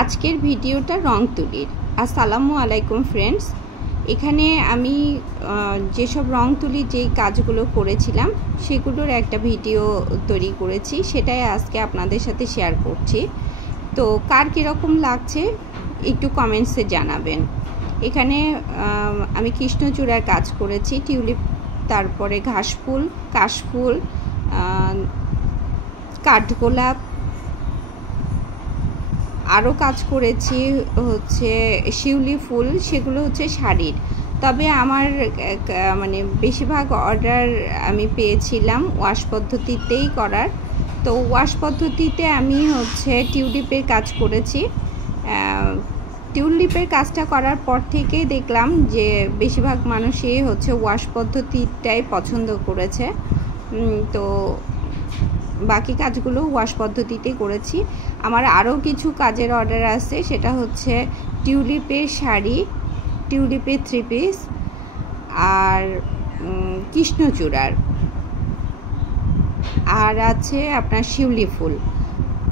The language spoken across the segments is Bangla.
আজকের ভিডিওটা রং তুলির। আসসালামু আলাইকুম ফ্রেন্ডস। এখানে আমি যেসব রং তুলির যেই কাজগুলো করেছিলাম সেগুলোর একটা ভিডিও তৈরি করেছি, সেটাই আজকে আপনাদের সাথে শেয়ার করছি। তো কার কীরকম লাগছে একটু কমেন্টসে জানাবেন। এখানে আমি কৃষ্ণচূড়ার কাজ করেছি, টিউলিপ, তারপরে ঘাসফুল, কাশফুল, কাঠগোলাপ, আরও কাজ করেছি হচ্ছে শিউলি ফুল, সেগুলো হচ্ছে শাড়ির। তবে আমার মানে বেশিরভাগ অর্ডার আমি পেয়েছিলাম ওয়াশ পদ্ধতিতেই করার। তো ওয়াশ পদ্ধতিতে আমি হচ্ছে টিউলিপের কাজ করেছি। টিউলিপের কাজটা করার পর থেকেই দেখলাম যে বেশিরভাগ মানুষই হচ্ছে ওয়াশ পদ্ধতিটাই পছন্দ করেছে। তো বাকি কাজগুলো ওয়াশ পদ্ধতিতে করেছি। আমার আরও কিছু কাজের অর্ডার আছে, সেটা হচ্ছে টিউলিপের শাড়ি, টিউলিপের 3 পিস, আর কৃষ্ণচূড়ার, আর আছে আপনার শিউলি ফুল।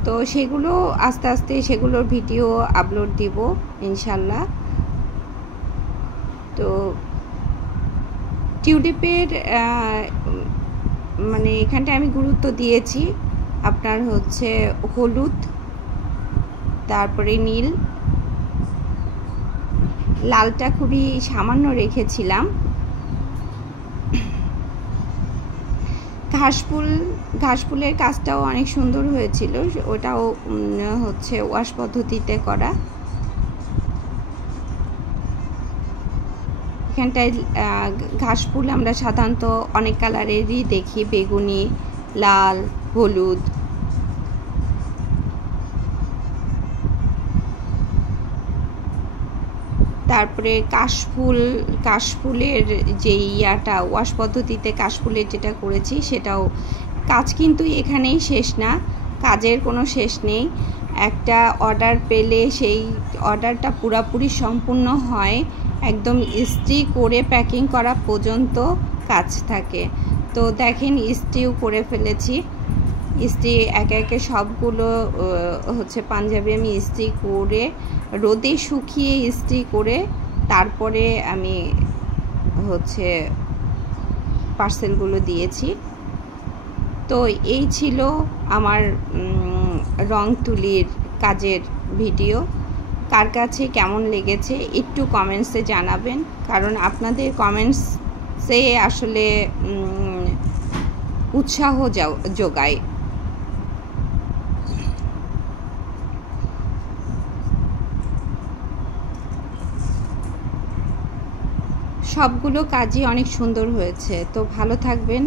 তো সেগুলো আস্তে আস্তে সেগুলোর ভিডিও আপলোড দিব ইনশাল্লাহ। তো টিউলিপের মানে এখানটায় আমি গুরুত্ব দিয়েছি আপনার হচ্ছে হলুদ, তারপরে নীল, লালটা খুবই সামান্য রেখেছিলাম। ঘাসফুলের কাজটাও অনেক সুন্দর হয়েছিল, ওটাও হচ্ছে ওয়াশ পদ্ধতিতে করা। এখানটায় ঘাসফুল আমরা সাধারণত অনেক কালারেরই দেখি, বেগুনি, লাল, হলুদ। তারপরে কাশফুলের যে ইয়াটা ওয়াশ পদ্ধতিতে কাশফুলের যেটা করেছি, সেটাও কাজ কিন্তু এখানেই শেষ না, কাজের কোনো শেষ নেই। একটা অর্ডার পেলে সেই অর্ডারটা পুরোপুরি সম্পূর্ণ হয়, একদম ইস্ত্রি করে প্যাকিং করা পর্যন্ত কাজ থাকে। তো দেখেন ইস্ত্রিও করে ফেলেছি, ইস্ত্রি একে একে সবগুলো হচ্ছে পাঞ্জাবি আমি ইস্ত্রি করে রোদে শুকিয়ে ইস্ত্রি করে তারপরে আমি হচ্ছে পার্সেলগুলো দিয়েছি। তো এই ছিল আমার রং তুলির কাজের ভিডিও। কার কাছে কেমন লেগেছে একটু কমেন্টসে জানাবেন, কারণ আপনাদের কমেন্টসে আসলে উৎসাহ যোগায়। সবগুলো কাজই অনেক সুন্দর হয়েছে। তো ভালো থাকবেন।